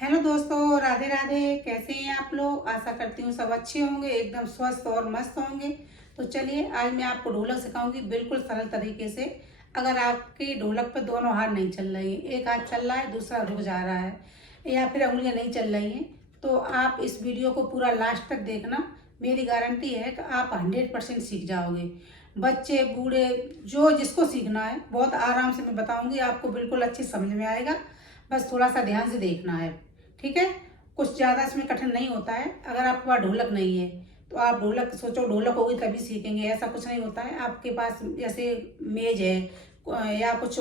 Hello दोस्तों, राधे राधे। कैसे हैं आप लोग? आशा करती हूँ सब अच्छे होंगे, एकदम स्वस्थ और मस्त होंगे। तो चलिए, आज मैं आपको ढोलक सिखाऊंगी बिल्कुल सरल तरीके से। अगर आपके ढोलक पे दोनों हाथ नहीं चल रही हैं, एक हाथ चल रहा है दूसरा रुक जा रहा है, या फिर उंगलियां नहीं चल रही हैं, तो आप इस वीडियो को पूरा लास्ट तक देखना। मेरी गारंटी है कि आप 100% सीख जाओगे। बच्चे बूढ़े जो जिसको सीखना है, बहुत आराम से मैं बताऊंगी, आपको बिल्कुल अच्छी समझ में आएगा। बस थोड़ा सा ध्यान से देखना है, ठीक है। कुछ ज़्यादा इसमें कठिन नहीं होता है। अगर आपके पास ढोलक नहीं है तो आप ढोलक सोचो ढोलक होगी तभी सीखेंगे, ऐसा कुछ नहीं होता है। आपके पास जैसे मेज है या कुछ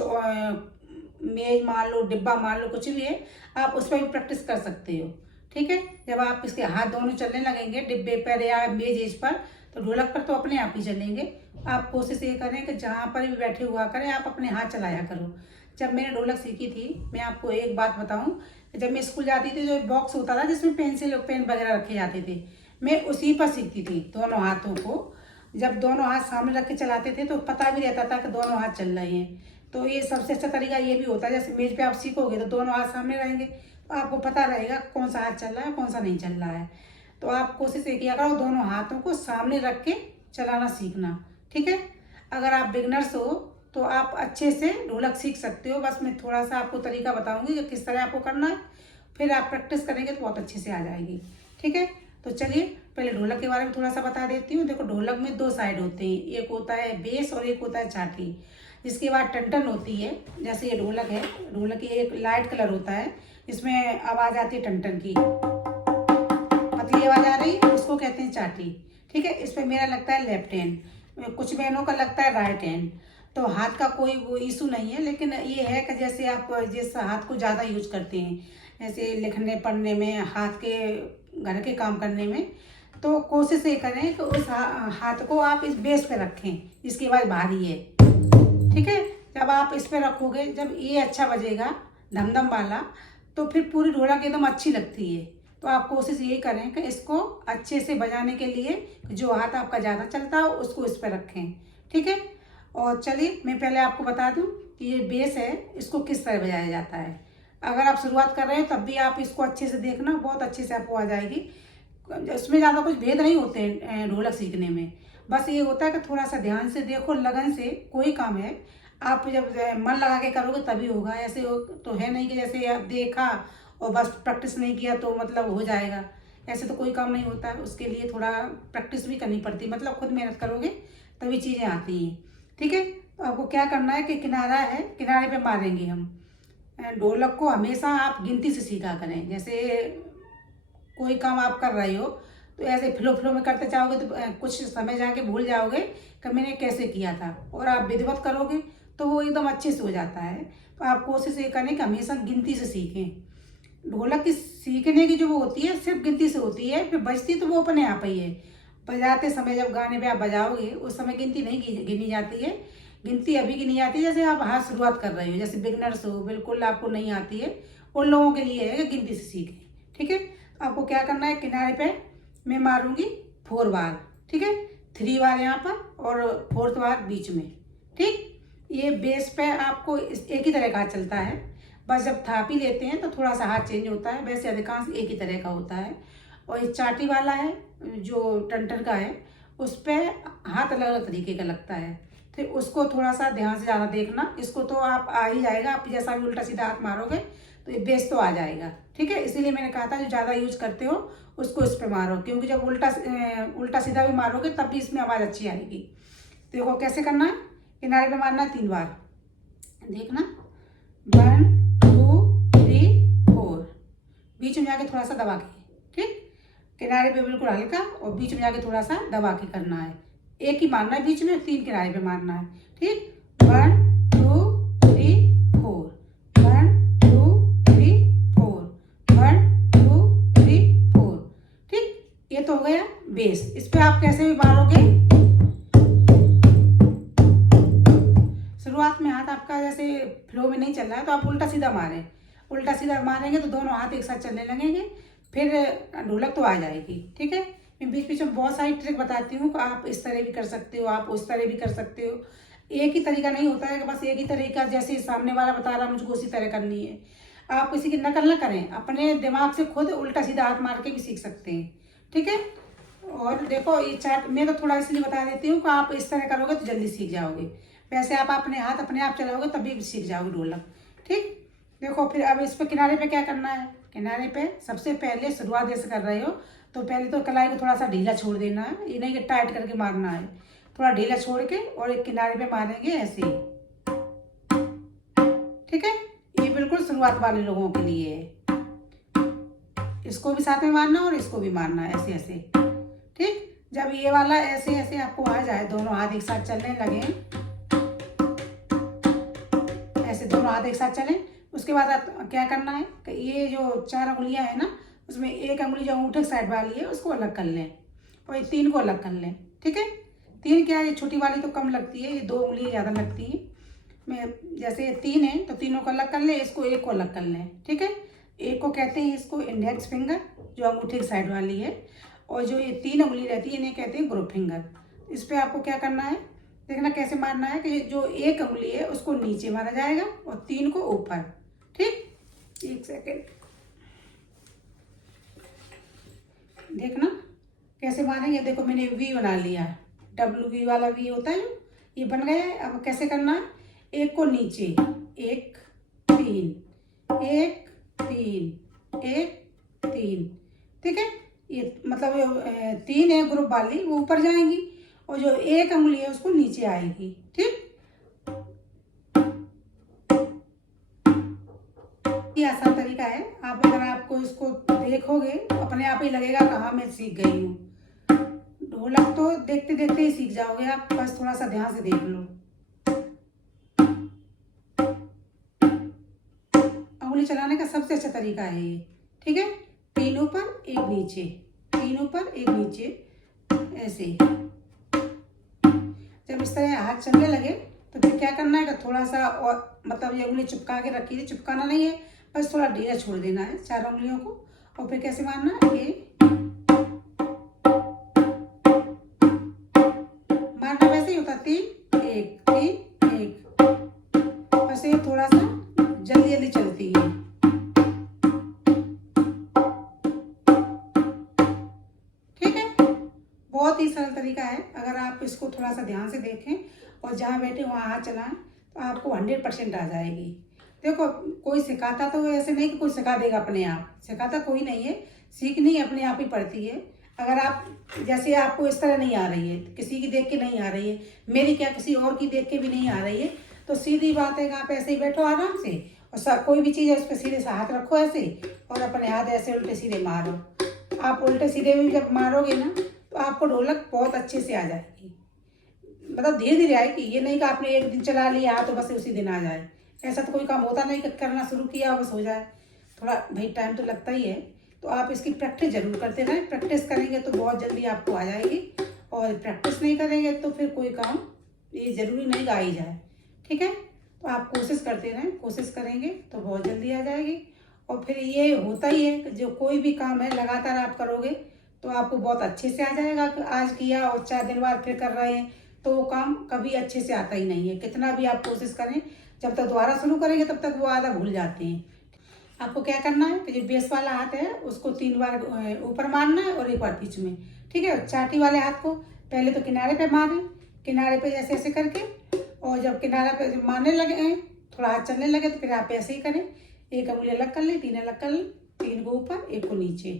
मेज मान लो, डिब्बा मान लो, कुछ भी है, आप उस पर भी प्रैक्टिस कर सकते हो, ठीक है। जब आप इसके हाथ दोनों चलने लगेंगे डिब्बे पर या मेज पर, तो ढोलक पर तो अपने आप ही चलेंगे। आप कोशिश ये करें कि जहाँ पर भी बैठे हुआ करें, आप अपने हाथ चलाया करो। जब मैंने ढोलक सीखी थी, मैं आपको एक बात बताऊं, जब मैं स्कूल जाती थी, जो बॉक्स होता था जिसमें पेंसिल और पेन वगैरह रखे जाते थे, मैं उसी पर सीखती थी दोनों हाथों को। जब दोनों हाथ सामने रख के चलाते थे तो पता भी रहता था कि दोनों हाथ चल रहे हैं। तो ये सबसे अच्छा तरीका ये भी होता है, जैसे मेज पे आप सीखोगे तो दोनों हाथ सामने रहेंगे, तो आपको पता रहेगा कौन सा हाथ चल रहा है कौन सा नहीं चल रहा है। तो आप कोशिश ये किया करो, दोनों हाथों को सामने रख के चलाना सीखना, ठीक है। अगर आप बिगनर्स हो तो आप अच्छे से ढोलक सीख सकते हो। बस मैं थोड़ा सा आपको तरीका बताऊंगी कि किस तरह आपको करना है, फिर आप प्रैक्टिस करेंगे तो बहुत अच्छे से आ जाएगी, ठीक है। तो चलिए, पहले ढोलक के बारे में थोड़ा सा बता देती हूँ। देखो, ढोलक में दो साइड होते हैं, एक होता है बेस और एक होता है चाटी। जिसके बाद टंटन होती है। जैसे ये ढोलक है, ढोलक की एक लाइट कलर होता है, इसमें आवाज़ आती है टंटन की, पतली आवाज़ आ रही, उसको कहते हैं चाटी, ठीक है। इस पर मेरा लगता है लेफ्ट हैंड, कुछ बहनों का लगता है राइट हैंड। तो हाथ का कोई वो इशू नहीं है, लेकिन ये है कि जैसे आप जिस हाथ को ज़्यादा यूज करते हैं, जैसे लिखने पढ़ने में, हाथ के घर के काम करने में, तो कोशिश ये करें कि उस हाथ को आप इस बेस पे रखें जिसकी आवाज़ भारी है, ठीक है। जब आप इस पे रखोगे, जब ये अच्छा बजेगा धमधम वाला, तो फिर पूरी ढोलक एकदम अच्छी लगती है। तो आप कोशिश ये करें कि इसको अच्छे से बजाने के लिए जो हाथ आपका ज़्यादा चलता हो उसको इस पर रखें, ठीक है। और चलिए, मैं पहले आपको बता दूं कि ये बेस है, इसको किस तरह बजाया जाता है। अगर आप शुरुआत कर रहे हैं तब भी आप इसको अच्छे से देखना, बहुत अच्छे से आपको आ जाएगी। इसमें ज़्यादा कुछ भेद नहीं होते हैं ढोलक सीखने में। बस ये होता है कि थोड़ा सा ध्यान से देखो, लगन से कोई काम है, आप जब मन लगा के करोगे तभी होगा। ऐसे तो है नहीं कि जैसे आप देखा और बस प्रैक्टिस नहीं किया तो मतलब हो जाएगा। ऐसे तो कोई काम नहीं होता है, उसके लिए थोड़ा प्रैक्टिस भी करनी पड़ती है, मतलब खुद मेहनत करोगे तभी चीज़ें आती हैं, ठीक है। तो आपको क्या करना है कि किनारा है, किनारे पे मारेंगे हम। ढोलक को हमेशा आप गिनती से सीखा करें। जैसे कोई काम आप कर रहे हो तो ऐसे फ्लो फ्लो में करते जाओगे तो कुछ समय जाके भूल जाओगे कि मैंने कैसे किया था, और आप विधिवत करोगे तो वो एकदम अच्छे से हो जाता है। तो आप कोशिश ये करें कि हमेशा गिनती से सीखें। ढोलक की सीखने की जो वो होती है सिर्फ गिनती से होती है, फिर बजती तो वो अपने आप ही है। बजाते समय जब गाने पे आप बजाओगे उस समय गिनती नहीं गिनी जाती है। गिनती अभी गिनी जाती है जैसे आप हाथ शुरुआत कर रहे हो, जैसे बिगनर्स हो, बिल्कुल आपको नहीं आती है, उन लोगों के लिए है कि गिनती से सीखें, ठीक है। आपको क्या करना है, किनारे पे मैं मारूंगी 4 बार, ठीक है। 3 बार यहाँ पर और 4th बार बीच में, ठीक। ये बेस पे आपको एक ही तरह का हाथ चलता है। बस जब थापी लेते हैं तो थोड़ा सा हाथ चेंज होता है, वैसे अधिकांश एक ही तरह का होता है। और ये चाटी वाला है जो टंटन का है, उस पर हाथ अलग अलग तरीके का लगता है। फिर उसको थोड़ा सा ध्यान से ज़्यादा देखना। इसको तो आप आ ही जाएगा, आप जैसा भी उल्टा सीधा हाथ मारोगे तो ये बेस तो आ जाएगा, ठीक है। इसीलिए मैंने कहा था जो ज़्यादा यूज करते हो उसको इस पे मारो, क्योंकि जब उल्टा सीधा भी मारोगे तब भी इसमें आवाज़ अच्छी आएगी। तो देखो कैसे करना है, किनारे पे मारना है 3 बार, देखना। 1 2 3 4, बीच में जाके थोड़ा सा दबा के, ठीक। किनारे पे बिल्कुल हल्का और बीच में जाके थोड़ा सा दबा के करना है। एक ही मारना है बीच में, 3 किनारे पे मारना है, ठीक। 1 2 3 4, 1 2 3 4, 1 2 3 4, ठीक। ये तो हो गया बेस। इस पे आप कैसे भी मारोगे, शुरुआत में हाथ आपका जैसे फ्लो में नहीं चल रहा है तो आप उल्टा सीधा मारें। उल्टा सीधा मारेंगे तो दोनों हाथ एक साथ चलने लगेंगे, फिर ढोलक तो आ जाएगी, ठीक है। मैं बीच बीच में बहुत सारी ट्रिक बताती हूँ, आप इस तरह भी कर सकते हो, आप उस तरह भी कर सकते हो। एक ही तरीका नहीं होता है कि बस एक ही तरीका जैसे सामने वाला बता रहा मुझको उसी तरह करनी है। आप किसी की नकल ना करें, अपने दिमाग से खुद उल्टा सीधा हाथ मार के भी सीख सकते हैं। ठीक है। और देखो ये चार्ट मैं तो थोड़ा इसलिए बता देती हूँ कि आप इस तरह करोगे तो जल्दी सीख जाओगे, वैसे आप अपने हाथ अपने आप चलाओगे तभी सीख जाओगे ढोलक। ठीक। देखो फिर अब इस पे किनारे पे क्या करना है, किनारे पे सबसे पहले शुरुआत जैसे कर रहे हो तो पहले तो कलाई को थोड़ा सा ढीला छोड़ देना है, ये नहीं कि टाइट करके मारना है, थोड़ा ढीला छोड़ के और एक किनारे पे मारेंगे ऐसे ही। ठीक है। ये बिल्कुल शुरुआत वाले लोगों के लिए है, इसको भी साथ में मारना और इसको भी मारना है ऐसे ऐसे। ठीक। जब ये वाला ऐसे ऐसे आपको आ जाए, दोनों हाथ एक साथ चलने लगे, ऐसे दोनों हाथ एक साथ चलें, उसके बाद आप क्या करना है कि ये जो 4 उंगलियां है ना, उसमें एक उंगली जो अंगूठे साइड वाली है उसको अलग कर लें और ये 3 को अलग कर लें। ठीक है। 3 क्या है, ये छोटी वाली तो कम लगती है, ये 2 उंगली ज़्यादा लगती है। मैं जैसे ये 3 है तो तीनों को अलग कर लें, इसको एक को अलग कर लें। ठीक है। एक को कहते हैं इसको इंडेक्स फिंगर जो अंगूठे की साइड वाली है, और जो ये 3 उंगली रहती है इन्हें कहते हैं ग्रुप फिंगर। इस पर आपको क्या करना है, देखना कैसे मारना है कि जो एक उंगली है उसको नीचे मारा जाएगा और 3 को ऊपर। ठीक। 1 सेकेंड देखना कैसे मारेंगे। देखो मैंने वी बना लिया, WV वाला वी होता है ये बन गया है। अब कैसे करना है, एक को नीचे, 1 3 1 3 1 3। ठीक है। ये मतलब 3 है ग्रुप वाली वो ऊपर जाएंगी और जो एक उंगली है उसको नीचे आएगी। ठीक। ये आसान तरीका है, आप अगर आपको इसको देखोगे तो अपने आप ही लगेगा कि हाँ मैं सीख गई हूँ। ढोलक तो देखते देखते ही सीख जाओगे आप, बस थोड़ा सा ध्यान से देख लो। उंगली चलाने का सबसे अच्छा तरीका है ये। ठीक है। 3 ऊपर 1 नीचे, 3 ऊपर 1 नीचे ऐसे। जब इस तरह हाथ चलने लगे तो फिर क्या करना है कि थोड़ा सा और मतलब ये उंगली चिपका के रखी थी, चिपकाना नहीं है, बस थोड़ा ढीला छोड़ देना है 4 उंगलियों को। और फिर कैसे मारना है, ये मारना वैसे ही होता 3 1 3 1, बस ये थोड़ा सा जल्दी जल्दी चलती है। ठीक है। बहुत ही सरल तरीका है, अगर आप इसको थोड़ा सा ध्यान से देखें और जहाँ बैठे वहाँ हाथ चलाएं तो आपको 100% आ जाएगी। देखो कोई सिखाता तो ऐसे नहीं कि कोई सिखा देगा, अपने आप सिखाता कोई नहीं है, सीखनी अपने आप ही पड़ती है। अगर आप जैसे आपको इस तरह नहीं आ रही है, किसी की देख के नहीं आ रही है, मेरी क्या किसी और की देख के भी नहीं आ रही है, तो सीधी बात है कि आप ऐसे ही बैठो आराम से और सब कोई भी चीज़ है उस पर सीधे से हाथ रखो ऐसे और अपने हाथ ऐसे उल्टे सीधे मारो। आप उल्टे सीधे भी जब मारोगे ना तो आपको ढोलक बहुत अच्छे से आ जाएगी, मतलब धीरे धीरे आएगी। ये नहीं कि आपने एक दिन चला लिया तो बस उसी दिन आ जाए, ऐसा तो कोई काम होता नहीं कि करना शुरू किया बस हो जाए, थोड़ा भाई टाइम तो लगता ही है। तो आप इसकी प्रैक्टिस जरूर करते रहें, प्रैक्टिस करेंगे तो बहुत जल्दी आपको आ जाएगी, और प्रैक्टिस नहीं करेंगे तो फिर कोई काम ये ज़रूरी नहीं कि आ ही जाए। ठीक है। तो आप कोशिश करते रहें, कोशिश करेंगे तो बहुत जल्दी आ जाएगी। और फिर ये होता ही है कि जो कोई भी काम है लगातार आप करोगे तो आपको बहुत अच्छे से आ जाएगा। कि आज किया और 4 दिन बाद फिर कर रहे हैं तो वो काम कभी अच्छे से आता ही नहीं है, कितना भी आप कोशिश करें, जब तक दोबारा शुरू करेंगे तब तक वो आधा भूल जाते हैं। आपको क्या करना है कि जो बेस वाला हाथ है उसको 3 बार ऊपर मारना है और 1 बार बीच में। ठीक है। चाटी वाले हाथ को पहले तो किनारे पे मारें, किनारे पे ऐसे ऐसे करके, और जब किनारे पे मारने लगे हैं थोड़ा हाथ चलने लगे तो फिर आप ऐसे ही करें, 1 उंगली अलग कर लें, 3 अलग कर लें, 3 को ऊपर 1 को नीचे।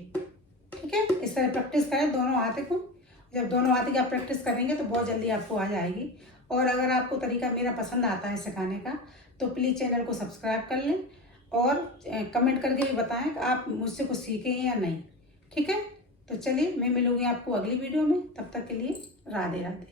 ठीक है। इस तरह प्रैक्टिस करें दोनों हाथ को, जब दोनों हाथ की आप प्रैक्टिस करेंगे तो बहुत जल्दी आपको आ जाएगी। और अगर आपको तरीका मेरा पसंद आता है सिखाने का तो प्लीज़ चैनल को सब्सक्राइब कर लें और कमेंट करके भी बताएं कि आप मुझसे कुछ सीखे हैं या नहीं। ठीक है। तो चलिए मैं मिलूंगी आपको अगली वीडियो में, तब तक के लिए राधे राधे।